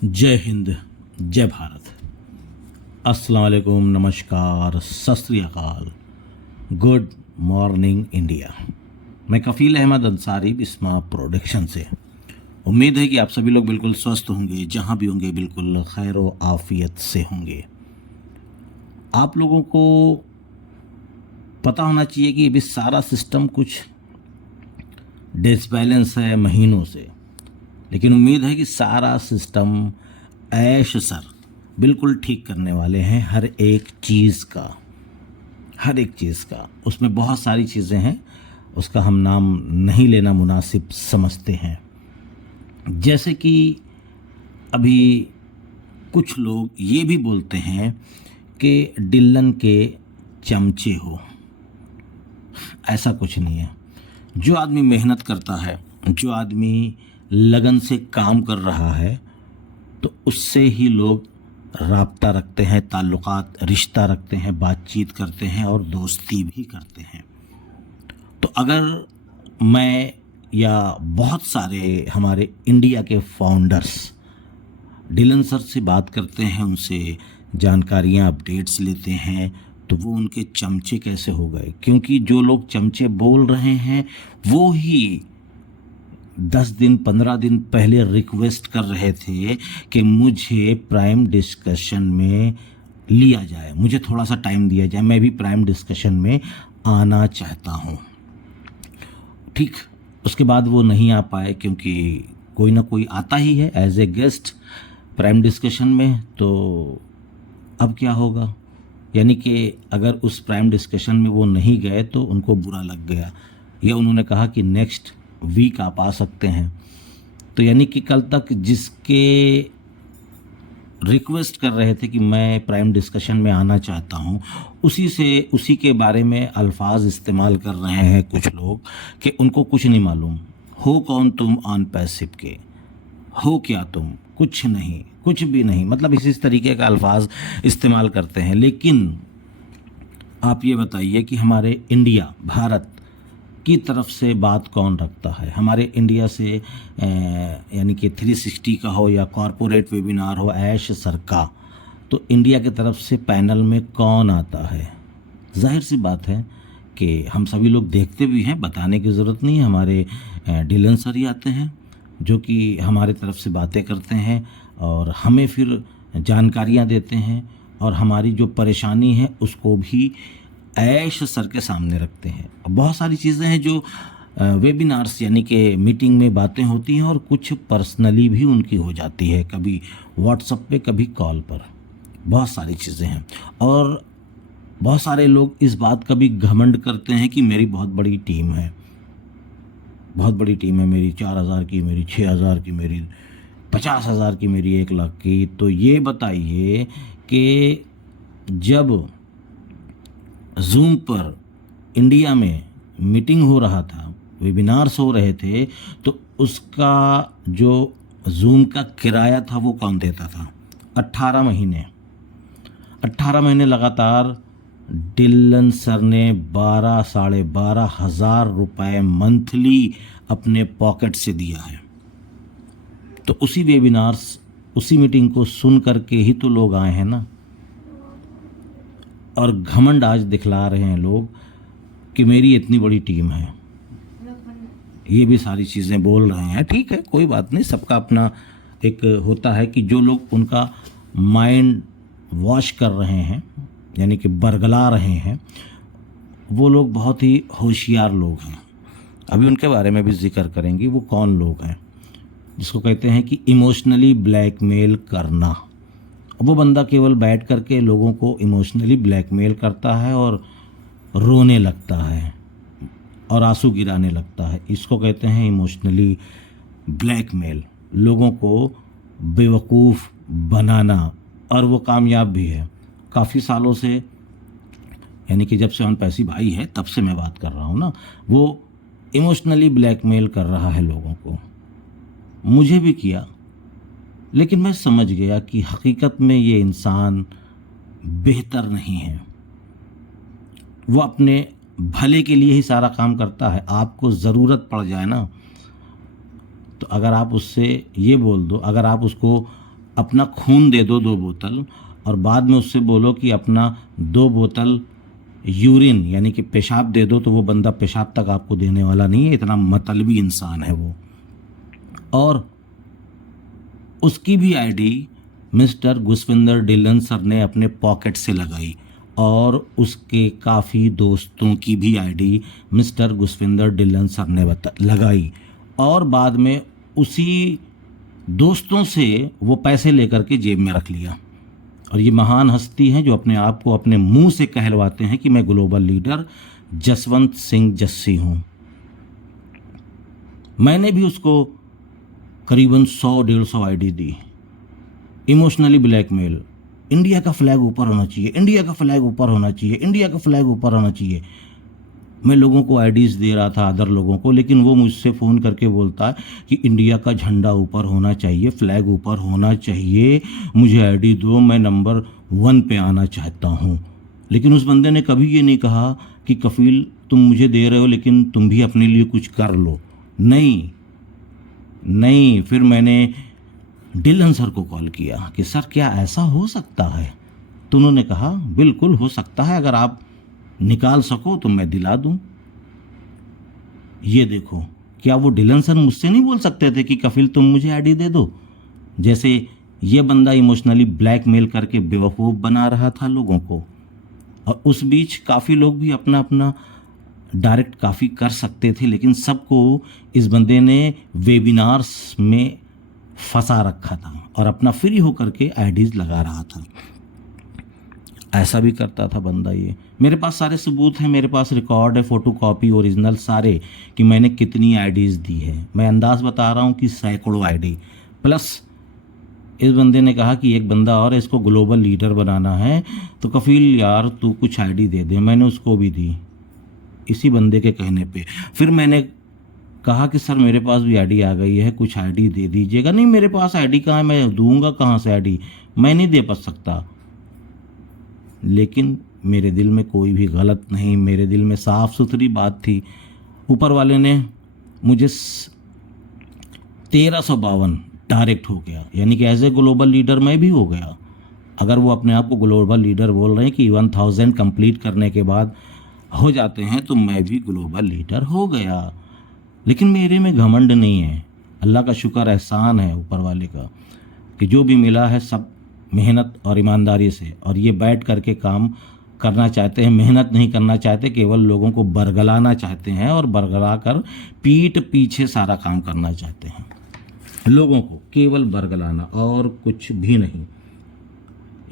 जय हिंद, जय भारत। अस्सलाम वालेकुम, नमस्कार, सत श्री अकाल, गुड मॉर्निंग इंडिया। मैं कफ़ील अहमद अंसारी बिस्मा प्रोडक्शन से। उम्मीद है कि आप सभी लोग बिल्कुल स्वस्थ होंगे, जहाँ भी होंगे बिल्कुल खैर व आफियत से होंगे। आप लोगों को पता होना चाहिए कि अभी सारा सिस्टम कुछ डिसबैलेंस है महीनों से, लेकिन उम्मीद है कि सारा सिस्टम ऐश सर बिल्कुल ठीक करने वाले हैं। हर एक चीज़ का उसमें बहुत सारी चीज़ें हैं, उसका हम नाम नहीं लेना मुनासिब समझते हैं। जैसे कि अभी कुछ लोग ये भी बोलते हैं कि डिल्लन के चमचे हो। ऐसा कुछ नहीं है। जो आदमी मेहनत करता है, जो आदमी लगन से काम कर रहा है, तो उससे ही लोग राब्ता रखते हैं, ताल्लुकात, रिश्ता रखते हैं, बातचीत करते हैं और दोस्ती भी करते हैं। तो अगर मैं या बहुत सारे हमारे इंडिया के फाउंडर्स डिलन सर से बात करते हैं, उनसे जानकारियाँ, अपडेट्स लेते हैं, तो वो उनके चमचे कैसे हो गए? क्योंकि जो लोग चमचे बोल रहे हैं वो ही 10 दिन 15 दिन पहले रिक्वेस्ट कर रहे थे कि मुझे प्राइम डिस्कशन में लिया जाए, मुझे थोड़ा सा टाइम दिया जाए, मैं भी प्राइम डिस्कशन में आना चाहता हूँ। ठीक, उसके बाद वो नहीं आ पाए क्योंकि कोई ना कोई आता ही है as a guest prime discussion में। तो अब क्या होगा? यानी कि अगर उस प्राइम डिस्कशन में वो नहीं गए तो उनको बुरा लग गया, या उन्होंने कहा कि नेक्स्ट वीक आप आ सकते हैं। तो यानी कि कल तक जिसके रिक्वेस्ट कर रहे थे कि मैं प्राइम डिस्कशन में आना चाहता हूं, उसी के बारे में अल्फाज इस्तेमाल कर रहे हैं कुछ लोग कि उनको कुछ नहीं मालूम। हो कौन तुम ऑन पैसिव के, हो क्या तुम, कुछ नहीं, कुछ भी नहीं, मतलब इसी तरीके का अल्फाज इस्तेमाल करते हैं। लेकिन आप ये बताइए कि हमारे इंडिया, भारत की तरफ से बात कौन रखता है? हमारे इंडिया से यानी कि 360 का हो या कॉरपोरेट वेबिनार हो ऐश सर का, तो इंडिया की तरफ से पैनल में कौन आता है? जाहिर सी बात है कि हम सभी लोग देखते भी हैं, बताने की ज़रूरत नहीं है। हमारे डिलन सर ही आते हैं जो कि हमारे तरफ से बातें करते हैं और हमें फिर जानकारियाँ देते हैं, और हमारी जो परेशानी है उसको भी ऐश सर के सामने रखते हैं। बहुत सारी चीज़ें हैं जो वेबिनार्स यानी कि मीटिंग में बातें होती हैं, और कुछ पर्सनली भी उनकी हो जाती है, कभी व्हाट्सएप पे, कभी कॉल पर। बहुत सारी चीज़ें हैं, और बहुत सारे लोग इस बात का भी घमंड करते हैं कि मेरी बहुत बड़ी टीम है, बहुत बड़ी टीम है मेरी, 4000 की, मेरी 6000 की, मेरी 50,000 की, मेरी 1 लाख की। तो ये बताइए कि जब जूम पर इंडिया में मीटिंग हो रहा था, वेबिनार्स हो रहे थे, तो उसका जो जूम का किराया था वो कौन देता था? 18 महीने लगातार डिलन सर ने 12 साढ़े 12 हज़ार रुपये मंथली अपने पॉकेट से दिया है। तो उसी वेबिनार्स, उसी मीटिंग को सुन करके ही तो लोग आए हैं ना। और घमंड आज दिखला रहे हैं लोग कि मेरी इतनी बड़ी टीम है, ये भी सारी चीज़ें बोल रहे हैं। ठीक है, कोई बात नहीं, सबका अपना एक होता है कि जो लोग उनका माइंड वॉश कर रहे हैं, यानी कि बरगला रहे हैं, वो लोग बहुत ही होशियार लोग हैं। अभी उनके बारे में भी जिक्र करेंगे, वो कौन लोग हैं जिसको कहते हैं कि इमोशनली ब्लैकमेल करना। वो बंदा केवल बैठ करके लोगों को इमोशनली ब्लैकमेल करता है और रोने लगता है और आंसू गिराने लगता है। इसको कहते हैं इमोशनली ब्लैकमेल, लोगों को बेवकूफ़ बनाना, और वो कामयाब भी है। काफ़ी सालों से, यानी कि जब से ऑन पैसिव भाई है तब से मैं बात कर रहा हूँ ना, वो इमोशनली ब्लैकमेल कर रहा है लोगों को। मुझे भी किया, लेकिन मैं समझ गया कि हकीकत में ये इंसान बेहतर नहीं है। वो अपने भले के लिए ही सारा काम करता है। आपको ज़रूरत पड़ जाए ना, तो अगर आप उससे ये बोल दो, अगर आप उसको अपना खून दे दो 2 बोतल, और बाद में उससे बोलो कि अपना 2 बोतल यूरिन यानी कि पेशाब दे दो, तो वो बंदा पेशाब तक आपको देने वाला नहीं है। इतना मतलबी इंसान है वो। और उसकी भी आईडी मिस्टर गुसविंदर डिलन सर ने अपने पॉकेट से लगाई, और उसके काफ़ी दोस्तों की भी आईडी मिस्टर गुसविंदर डिलन सर ने लगाई, और बाद में उसी दोस्तों से वो पैसे लेकर के जेब में रख लिया। और ये महान हस्ती हैं जो अपने आप को अपने मुंह से कहलवाते हैं कि मैं ग्लोबल लीडर जसवंत सिंह जस्सी हूँ। मैंने भी उसको करीबन 100-150 आईडी दी। इमोशनली ब्लैकमेल, इंडिया का फ्लैग ऊपर होना चाहिए, इंडिया का फ्लैग ऊपर होना चाहिए, इंडिया का फ्लैग ऊपर होना चाहिए। मैं लोगों को आईडीज दे रहा था, अदर लोगों को, लेकिन वो मुझसे फ़ोन करके बोलता है कि इंडिया का झंडा ऊपर होना चाहिए, फ्लैग ऊपर होना चाहिए, मुझे आईडी दो, मैं नंबर 1 पे आना चाहता हूँ। लेकिन उस बंदे ने कभी ये नहीं कहा कि कफील तुम मुझे दे रहे हो लेकिन तुम भी अपने लिए कुछ कर लो। नहीं। फिर मैंने डिलन सर को कॉल किया कि सर क्या ऐसा हो सकता है? तो उन्होंने कहा बिल्कुल हो सकता है, अगर आप निकाल सको तो मैं दिला दूं। ये देखो, क्या वो डिलन सर मुझसे नहीं बोल सकते थे कि कफील तुम मुझे आईडी दे दो? जैसे ये बंदा इमोशनली ब्लैकमेल करके बेवकूफ़ बना रहा था लोगों को, और उस बीच काफ़ी लोग भी अपना अपना डायरेक्ट काफ़ी कर सकते थे, लेकिन सबको इस बंदे ने वेबिनार्स में फंसा रखा था और अपना फ्री होकर के आईडीज़ लगा रहा था। ऐसा भी करता था बंदा ये। मेरे पास सारे सबूत हैं, मेरे पास रिकॉर्ड है, फ़ोटो कॉपी ओरिजिनल सारे, कि मैंने कितनी आईडीज़ दी है। मैं अंदाज़ बता रहा हूँ कि सैकड़ों आईडी। प्लस इस बंदे ने कहा कि एक बंदा और है, इसको ग्लोबल लीडर बनाना है, तो कफील यार तू कुछ आईडी दे दे। मैंने उसको भी दी इसी बंदे के कहने पे। फिर मैंने कहा कि सर मेरे पास भी आईडी आ गई है, कुछ आईडी दे दीजिएगा। नहीं मेरे पास आईडी कहाँ है, मैं दूंगा कहाँ से आईडी, मैं नहीं दे पा सकता। लेकिन मेरे दिल में कोई भी गलत नहीं, मेरे दिल में साफ़ सुथरी बात थी। ऊपर वाले ने मुझे 1352 डायरेक्ट हो गया, यानी कि एज ए ग्लोबल लीडर मैं भी हो गया। अगर वो अपने आप को ग्लोबल लीडर बोल रहे हैं कि 1000 कंप्लीट करने के बाद हो जाते हैं, तो मैं भी ग्लोबल लीडर हो गया। लेकिन मेरे में घमंड नहीं है। अल्लाह का शुक्र एहसान है ऊपर वाले का कि जो भी मिला है सब मेहनत और ईमानदारी से, और ये बैठ करके काम करना चाहते हैं, मेहनत नहीं करना चाहते, केवल लोगों को बरगलाना चाहते हैं, और बरगला कर पीठ पीछे सारा काम करना चाहते हैं। लोगों को केवल बरगलाना और कुछ भी नहीं।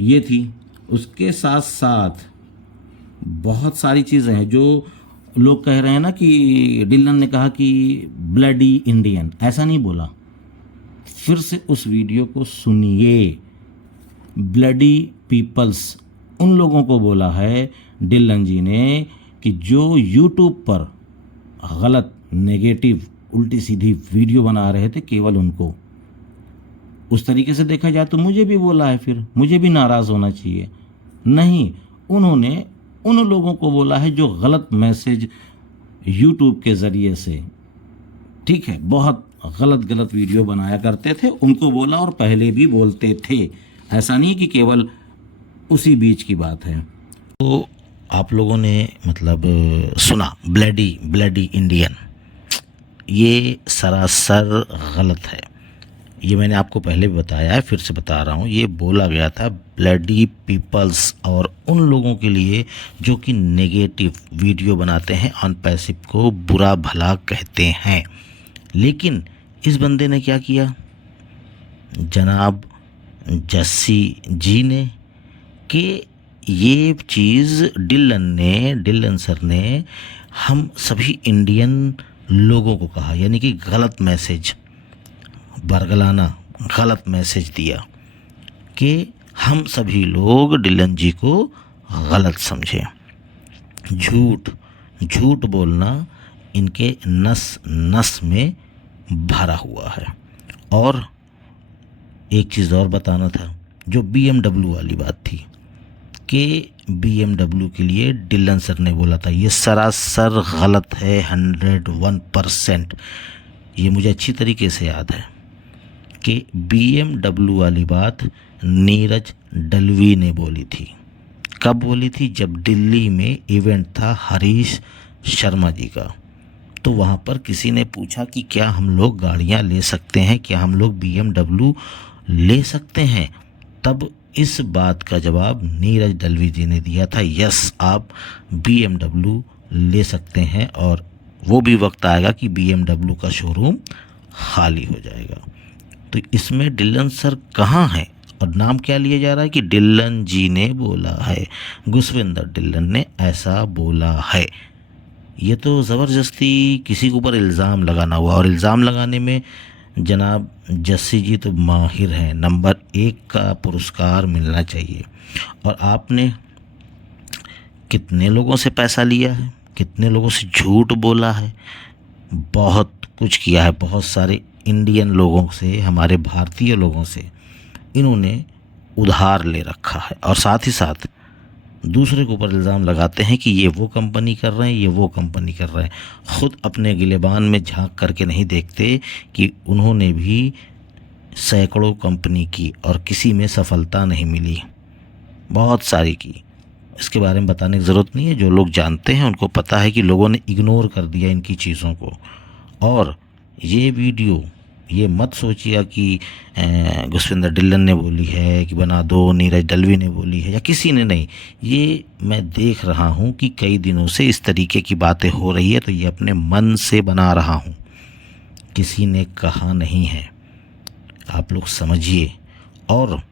ये थी। उसके साथ साथ बहुत सारी चीज़ें हैं जो लोग कह रहे हैं ना कि डिलन ने कहा कि ब्लडी इंडियन, ऐसा नहीं बोला। फिर से उस वीडियो को सुनिए। ब्लडी पीपल्स उन लोगों को बोला है डिलन जी ने कि जो यूट्यूब पर गलत नेगेटिव उल्टी सीधी वीडियो बना रहे थे, केवल उनको। उस तरीके से देखा जाए तो मुझे भी बोला है, फिर मुझे भी नाराज़ होना चाहिए। नहीं, उन्होंने उन लोगों को बोला है जो गलत मैसेज यूट्यूब के ज़रिए से, ठीक है, बहुत गलत वीडियो बनाया करते थे, उनको बोला, और पहले भी बोलते थे। ऐसा नहीं कि केवल उसी बीच की बात है। तो आप लोगों ने मतलब सुना ब्लडी इंडियन, ये सरासर गलत है। ये मैंने आपको पहले भी बताया है, फिर से बता रहा हूँ। ये बोला गया था ब्लडी पीपल्स और उन लोगों के लिए जो कि नेगेटिव वीडियो बनाते हैं, अनपैसिव को बुरा भला कहते हैं। लेकिन इस बंदे ने क्या किया, जनाब जस्सी जी ने, कि ये चीज़ डिलन सर ने हम सभी इंडियन लोगों को कहा, यानी कि गलत मैसेज, बरगलाना गलत मैसेज दिया कि हम सभी लोग डिलन जी को गलत समझे। झूठ बोलना इनके नस नस में भरा हुआ है। और एक चीज़ और बताना था, जो BMW वाली बात थी कि BMW के लिए डिलन सर ने बोला था, ये सरासर गलत है, 101%। ये मुझे अच्छी तरीके से याद है कि BMW वाली बात नीरज डलवी ने बोली थी। कब बोली थी? जब दिल्ली में इवेंट था हरीश शर्मा जी का, तो वहाँ पर किसी ने पूछा कि क्या हम लोग गाड़ियाँ ले सकते हैं, क्या हम लोग BMW ले सकते हैं? तब इस बात का जवाब नीरज डलवी जी ने दिया था, यस आप BMW ले सकते हैं, और वो भी वक्त आएगा कि BMW का शोरूम खाली हो जाएगा। तो इसमें डिलन सर कहाँ हैं और नाम क्या लिया जा रहा है कि डिलन जी ने बोला है, गुसविंदर डिलन ने ऐसा बोला है। ये तो ज़बरदस्ती किसी के ऊपर इल्ज़ाम लगाना हुआ, और इल्ज़ाम लगाने में जनाब जस्सी जी तो माहिर हैं, नंबर 1 का पुरस्कार मिलना चाहिए। और आपने कितने लोगों से पैसा लिया है, कितने लोगों से झूठ बोला है, बहुत कुछ किया है। बहुत सारे इंडियन लोगों से, हमारे भारतीय लोगों से इन्होंने उधार ले रखा है, और साथ ही साथ दूसरे के ऊपर इल्ज़ाम लगाते हैं कि ये वो कंपनी कर रहे हैं, ये वो कंपनी कर रहे हैं। ख़ुद अपने गिलेबान में झांक करके नहीं देखते कि उन्होंने भी सैकड़ों कंपनी की और किसी में सफलता नहीं मिली, बहुत सारी की। इसके बारे में बताने की ज़रूरत नहीं है, जो लोग जानते हैं उनको पता है कि लोगों ने इग्नोर कर दिया इनकी चीज़ों को। और ये वीडियो ये मत सोचिए कि गुसविंदर डिलन ने बोली है कि बना दो, नीरज डलवी ने बोली है या किसी ने नहीं। ये मैं देख रहा हूँ कि कई दिनों से इस तरीके की बातें हो रही है, तो ये अपने मन से बना रहा हूँ, किसी ने कहा नहीं है, आप लोग समझिए। और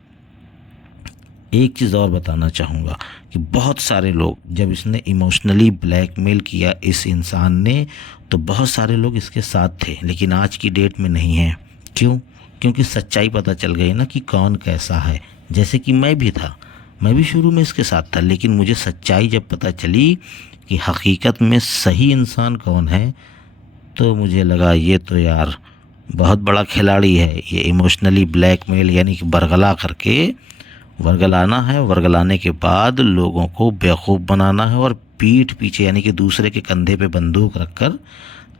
एक चीज़ और बताना चाहूँगा कि बहुत सारे लोग, जब इसने इमोशनली ब्लैकमेल किया इस इंसान ने, तो बहुत सारे लोग इसके साथ थे, लेकिन आज की डेट में नहीं हैं। क्यों? क्योंकि सच्चाई पता चल गई ना कि कौन कैसा है। जैसे कि मैं भी था, मैं भी शुरू में इसके साथ था, लेकिन मुझे सच्चाई जब पता चली कि हकीकत में सही इंसान कौन है, तो मुझे लगा ये तो यार बहुत बड़ा खिलाड़ी है। ये इमोशनली ब्लैकमेल यानी कि बरगला करके, वर्गलाना है, वर्गलाने के बाद लोगों को बेवकूफ़ बनाना है, और पीठ पीछे यानी कि दूसरे के कंधे पे बंदूक रखकर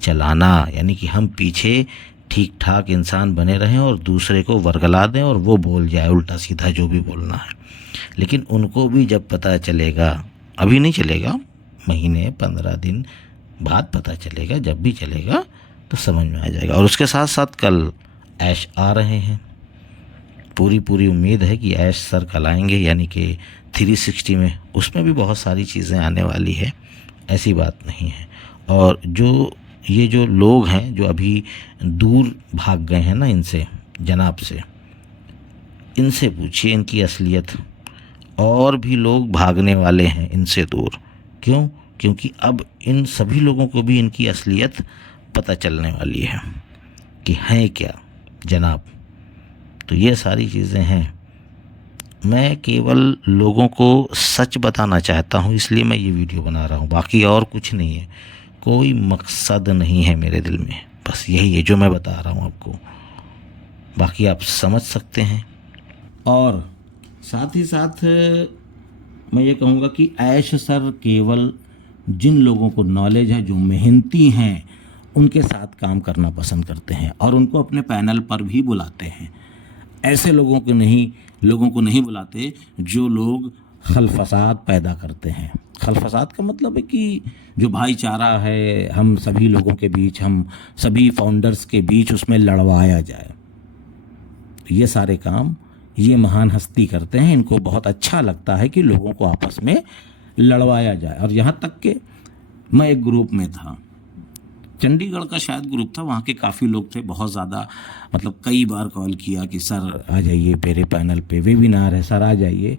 चलाना, यानी कि हम पीछे ठीक ठाक इंसान बने रहें और दूसरे को वर्गला दें और वो बोल जाए उल्टा सीधा जो भी बोलना है। लेकिन उनको भी जब पता चलेगा, अभी नहीं चलेगा, महीने 15 दिन बाद पता चलेगा, जब भी चलेगा तो समझ में आ जाएगा। और उसके साथ साथ कल ऐश आ रहे हैं, पूरी उम्मीद है कि ऐश सर कल आएंगे, यानी कि 360 में, उसमें भी बहुत सारी चीज़ें आने वाली है, ऐसी बात नहीं है। और ये जो लोग हैं जो अभी दूर भाग गए हैं ना इनसे, जनाब से, इनसे पूछिए इनकी असलियत। और भी लोग भागने वाले हैं इनसे दूर। क्यों? क्योंकि अब इन सभी लोगों को भी इनकी असलियत पता चलने वाली है कि हैं क्या जनाब। तो ये सारी चीज़ें हैं। मैं केवल लोगों को सच बताना चाहता हूँ, इसलिए मैं ये वीडियो बना रहा हूँ, बाकी और कुछ नहीं है, कोई मकसद नहीं है मेरे दिल में, बस यही है जो मैं बता रहा हूँ आपको, बाकी आप समझ सकते हैं। और साथ ही साथ मैं ये कहूँगा कि ऐश सर केवल जिन लोगों को नॉलेज है, जो मेहनती हैं, उनके साथ काम करना पसंद करते हैं और उनको अपने पैनल पर भी बुलाते हैं। ऐसे लोगों को नहीं बुलाते जो लोग खलफसाद पैदा करते हैं। खलफसाद का मतलब है कि जो भाईचारा है हम सभी लोगों के बीच, हम सभी फाउंडर्स के बीच, उसमें लड़वाया जाए। ये सारे काम ये महान हस्ती करते हैं। इनको बहुत अच्छा लगता है कि लोगों को आपस में लड़वाया जाए। और यहाँ तक कि मैं एक ग्रुप में था, चंडीगढ़ का शायद ग्रुप था, वहाँ के काफ़ी लोग थे, बहुत ज़्यादा, मतलब कई बार कॉल किया कि सर आ जाइए, मेरे पैनल पे वेबिनार है, सर आ जाइए।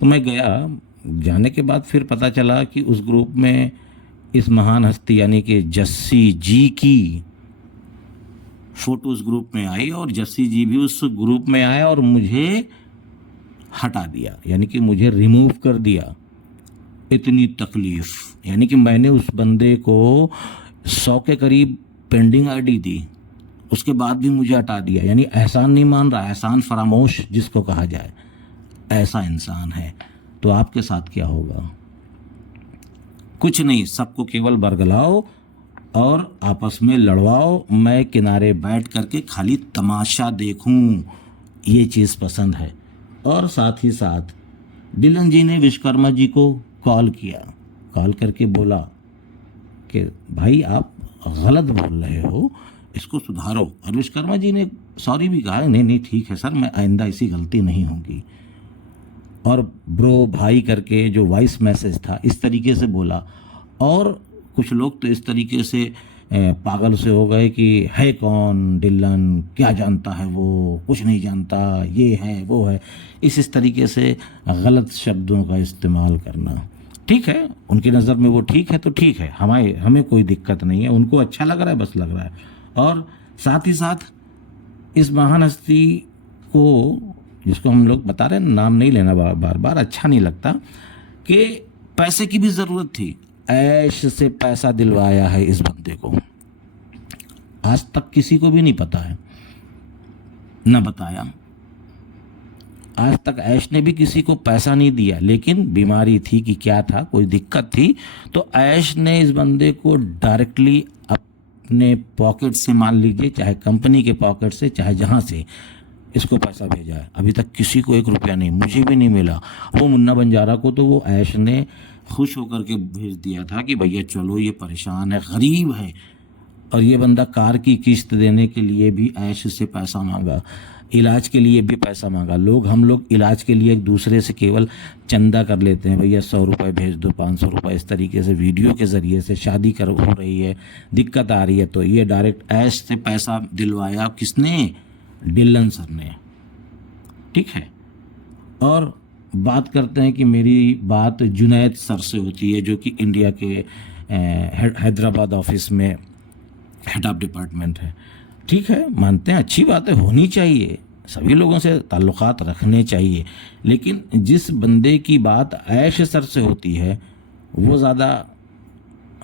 तो मैं गया, जाने के बाद फिर पता चला कि उस ग्रुप में इस महान हस्ती यानी कि जस्सी जी की फ़ोटो उस ग्रुप में आई और जस्सी जी भी उस ग्रुप में आए और मुझे हटा दिया, यानी कि मुझे रिमूव कर दिया। इतनी तकलीफ़, यानी कि मैंने उस बंदे को 100 के करीब पेंडिंग आईडी दी, उसके बाद भी मुझे हटा दिया। यानी एहसान नहीं मान रहा, एहसान फरामोश जिसको कहा जाए, ऐसा इंसान है। तो आपके साथ क्या होगा? कुछ नहीं, सबको केवल बरगलाओ और आपस में लड़वाओ, मैं किनारे बैठ करके खाली तमाशा देखूं, ये चीज़ पसंद है। और साथ ही साथ डिलन जी ने विश्वकर्मा जी को कॉल किया, कॉल करके बोला कि भाई आप गलत बोल रहे हो, इसको सुधारो। और विश्वकर्मा जी ने सॉरी भी कहा, नहीं नहीं ठीक है सर, मैं आइंदा ऐसी गलती नहीं होगी। और ब्रो भाई करके जो वॉइस मैसेज था इस तरीके से बोला। और कुछ लोग तो इस तरीके से पागल से हो गए कि है कौन डिलन, क्या जानता है वो, कुछ नहीं जानता, ये है वो है, इस तरीके से गलत शब्दों का इस्तेमाल करना। ठीक है, उनकी नज़र में वो ठीक है तो ठीक है, हमें कोई दिक्कत नहीं है, उनको अच्छा लग रहा है बस लग रहा है। और साथ ही साथ इस महान हस्ती को, जिसको हम लोग बता रहे हैं, नाम नहीं लेना बार बार, अच्छा नहीं लगता, कि पैसे की भी ज़रूरत थी, ऐश से पैसा दिलवाया है इस बंदे को। आज तक किसी को भी नहीं पता है, न बताया। आज तक ऐश ने भी किसी को पैसा नहीं दिया, लेकिन बीमारी थी कि क्या था, कोई दिक्कत थी, तो ऐश ने इस बंदे को डायरेक्टली अपने पॉकेट से, मान लीजिए चाहे कंपनी के पॉकेट से, चाहे जहाँ से, इसको पैसा भेजा है। अभी तक किसी को 1 रुपया नहीं, मुझे भी नहीं मिला। वो मुन्ना बंजारा को तो वो ऐश ने खुश होकर के भेज दिया था कि भैया चलो, ये परेशान है, गरीब है। और ये बंदा कार की किस्त देने के लिए भी ऐश से पैसा मांगा, इलाज के लिए भी पैसा मांगा। हम लोग इलाज के लिए एक दूसरे से केवल चंदा कर लेते हैं, भैया 100 रुपये भेज दो, 500 रुपये, इस तरीके से वीडियो के ज़रिए से। शादी हो रही है, दिक्कत आ रही है, तो ये डायरेक्ट ऐश से पैसा दिलवाया किसने? डिलन सर ने। ठीक है। और बात करते हैं कि मेरी बात जुनैद सर से होती है, जो कि इंडिया के हैदराबाद ऑफिस में हेड ऑफ डिपार्टमेंट है। ठीक है, मानते हैं, अच्छी बात है, होनी चाहिए, सभी लोगों से ताल्लुकात रखने चाहिए। लेकिन जिस बंदे की बात ऐश सर से होती है, वो ज़्यादा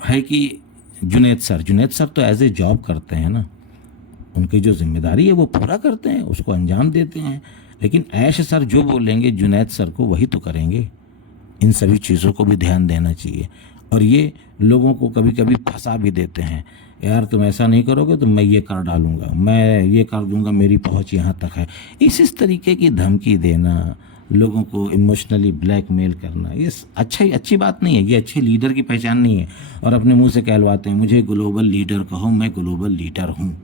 है कि जुनैद सर तो एज ए जॉब करते हैं ना, उनकी जो जिम्मेदारी है वो पूरा करते हैं, उसको अंजाम देते हैं। लेकिन ऐश सर जो बोलेंगे जुनैद सर को वही तो करेंगे। इन सभी चीज़ों को भी ध्यान देना चाहिए। और ये लोगों को कभी कभी फंसा भी देते हैं, यार तुम ऐसा नहीं करोगे तो मैं ये कर डालूंगा, मैं ये कर दूंगा, मेरी पहुंच यहाँ तक है। इस तरीके की धमकी देना, लोगों को इमोशनली ब्लैकमेल करना, ये अच्छी बात नहीं है, ये अच्छे लीडर की पहचान नहीं है। और अपने मुंह से कहलवाते हैं मुझे ग्लोबल लीडर कहो, मैं ग्लोबल लीडर हूँ।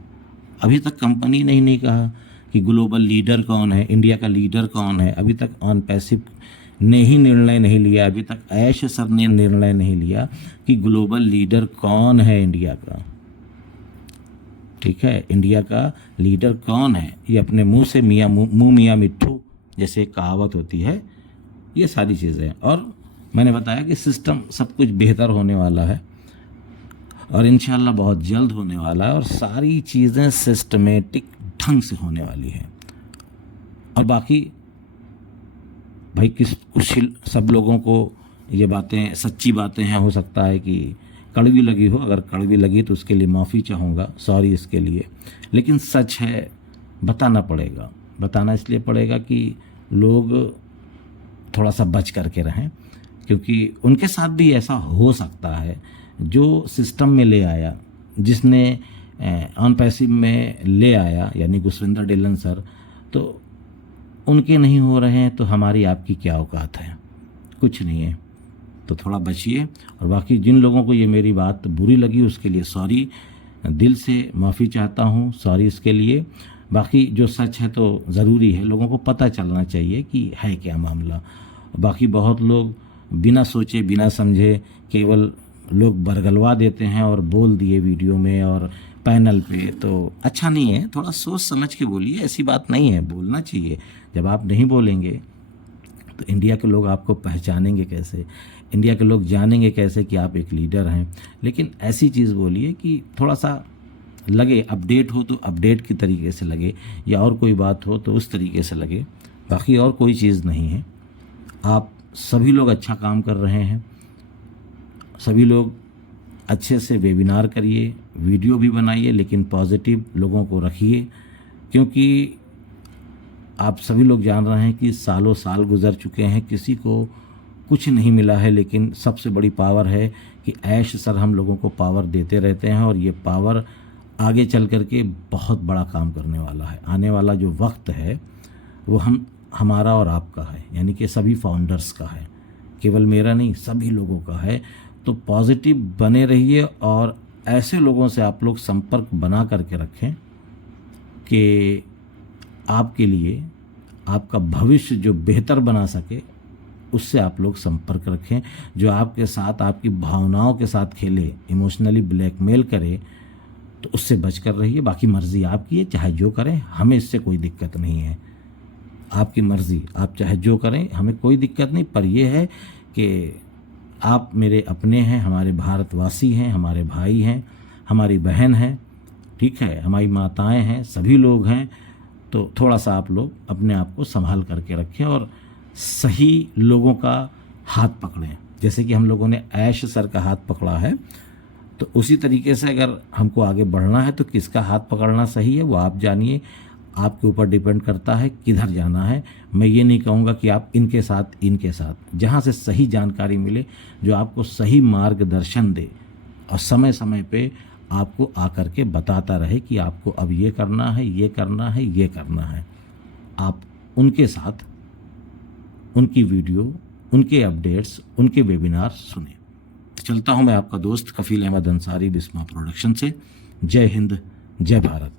अभी तक कंपनी ने ही नहीं कहा कि ग्लोबल लीडर कौन है, इंडिया का लीडर कौन है। अभी तक ऑन पैसिव ने ही निर्णय नहीं लिया, अभी तक ऐश सर ने निर्णय नहीं लिया कि ग्लोबल लीडर कौन है इंडिया का। ठीक है, इंडिया का लीडर कौन है, ये अपने मुंह से मुंह मियाँ मिट्ठू जैसे कहावत होती है, ये सारी चीज़ें। और मैंने बताया कि सिस्टम सब कुछ बेहतर होने वाला है और इंशाल्लाह बहुत जल्द होने वाला है, और सारी चीज़ें सिस्टमेटिक ढंग से होने वाली है। और बाकी भाई कुछ सब लोगों को ये बातें सच्ची बातें हैं, हो सकता है कि कड़वी लगी हो, अगर कड़वी लगी तो उसके लिए माफ़ी चाहूँगा, सॉरी इसके लिए। लेकिन सच है, बताना पड़ेगा, बताना इसलिए पड़ेगा कि लोग थोड़ा सा बच करके रहें, क्योंकि उनके साथ भी ऐसा हो सकता है। जो सिस्टम में ले आया, जिसने ऑन पैसिव में ले आया, यानी गुरविंदर डिलन सर, तो उनके नहीं हो रहे हैं तो हमारी आपकी क्या औकात है, कुछ नहीं है। तो थोड़ा बचिए। और बाकी जिन लोगों को ये मेरी बात बुरी लगी उसके लिए सॉरी, दिल से माफ़ी चाहता हूँ, सॉरी इसके लिए। बाकी जो सच है तो ज़रूरी है, लोगों को पता चलना चाहिए कि है क्या मामला। बाकी बहुत लोग बिना सोचे बिना समझे केवल लोग बरगलवा देते हैं और बोल दिए वीडियो में और पैनल पे, तो अच्छा नहीं है। थोड़ा सोच समझ के बोलिए, ऐसी बात नहीं है, बोलना चाहिए। जब आप नहीं बोलेंगे तो इंडिया के लोग आपको पहचानेंगे कैसे, इंडिया के लोग जानेंगे कैसे कि आप एक लीडर हैं। लेकिन ऐसी चीज़ बोलिए कि थोड़ा सा लगे, अपडेट हो तो अपडेट की तरीके से लगे, या और कोई बात हो तो उस तरीके से लगे। बाकी और कोई चीज़ नहीं है। आप सभी लोग अच्छा काम कर रहे हैं, सभी लोग अच्छे से वेबिनार करिए, वीडियो भी बनाइए, लेकिन पॉजिटिव लोगों को रखिए, क्योंकि आप सभी लोग जान रहे हैं कि सालों साल गुजर चुके हैं, किसी को कुछ नहीं मिला है। लेकिन सबसे बड़ी पावर है कि कि ऐश सर हम लोगों को पावर देते रहते हैं और ये पावर आगे चल कर के बहुत बड़ा काम करने वाला है। आने वाला जो वक्त है वो हमारा और आपका है, यानी कि सभी फाउंडर्स का है, केवल मेरा नहीं, सभी लोगों का है। तो पॉजिटिव बने रहिए और ऐसे लोगों से आप लोग संपर्क बना करके रखें कि आपके लिए आपका भविष्य जो बेहतर बना सके, उससे आप लोग संपर्क रखें। जो आपके साथ आपकी भावनाओं के साथ खेले, इमोशनली ब्लैकमेल करे, तो उससे बच कर रहिए। बाकी मर्ज़ी आपकी है, चाहे जो करें, हमें इससे कोई दिक्कत नहीं है। आपकी मर्ज़ी, आप चाहे जो करें, हमें कोई दिक्कत नहीं। पर यह है कि आप मेरे अपने हैं, हमारे भारतवासी हैं, हमारे भाई हैं, हमारी बहन हैं, ठीक है, हमारी माताएं हैं, सभी लोग हैं। तो थोड़ा सा आप लोग अपने आप को संभाल करके रखें और सही लोगों का हाथ पकड़ें। जैसे कि हम लोगों ने ऐश सर का हाथ पकड़ा है, तो उसी तरीके से अगर हमको आगे बढ़ना है तो किसका हाथ पकड़ना सही है वो आप जानिए। आपके ऊपर डिपेंड करता है किधर जाना है। मैं ये नहीं कहूँगा कि आप इनके साथ, जहाँ से सही जानकारी मिले, जो आपको सही मार्गदर्शन दे और समय समय पे आपको आकर के बताता रहे कि आपको अब ये करना है, ये करना है, ये करना है, आप उनके साथ उनकी वीडियो, उनके अपडेट्स, उनके वेबिनार सुने। चलता हूँ मैं आपका दोस्त कफील अहमद अंसारी, बिस्मा प्रोडक्शन से। जय हिंद, जय भारत।